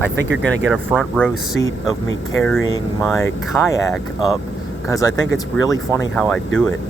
I think you're going to get a front row seat of me carrying my kayak up, because I think it's really funny how I do it.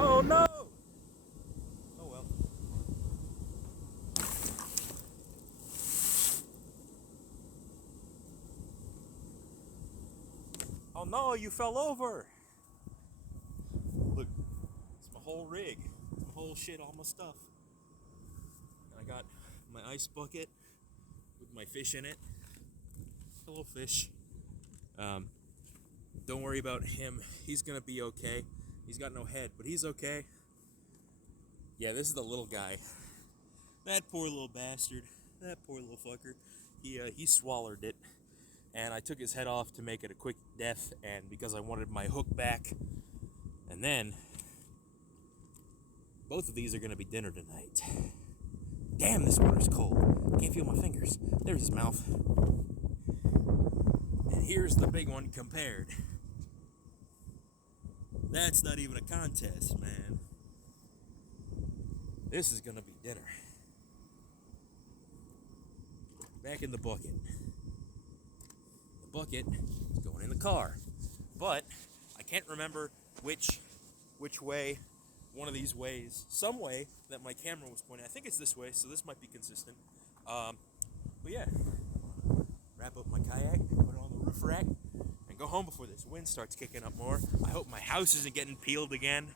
Oh no! Oh well. Oh no, you fell over! Look, it's my whole rig. It's my whole shit, all my stuff. And I got my ice bucket with my fish in it. Hello, fish. Don't worry about him. He's gonna be okay. He's got no head, but he's okay. Yeah, this is the little guy. That poor little bastard. That poor little fucker. He swallowed it, and I took his head off to make it a quick death, and because I wanted my hook back. And then both of these are gonna be dinner tonight. Damn, this water's cold. Can't feel my fingers. There's his mouth. And here's the big one compared. That's not even a contest, man. This is gonna be dinner. Back in the bucket. The bucket is going in the car. But I can't remember which way, one of these ways, some way that my camera was pointing. I think it's this way, so this might be consistent. But yeah, wrap up my kayak, put it on the roof rack, and go home before this wind starts kicking up more. I hope my house isn't getting peeled again.